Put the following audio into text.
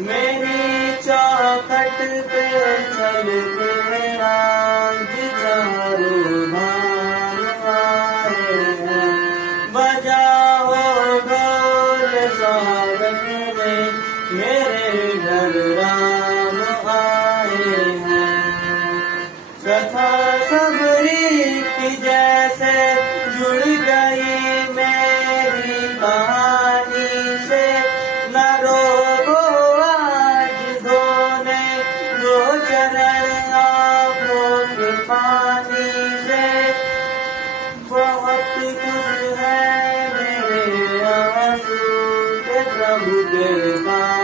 मेरी चौखट पे चल के आज चारों धाम आए हैं। बजाओ ढोल स्वागत में मेरे घर राम आए हैं। कथा सबरी की जैसे जुड़ गई मेरी कहानी से। न रोको आज धोने दो चरण आंखों के पानी से। बहुत खुश है मेरे आंसू के प्रभु के पास।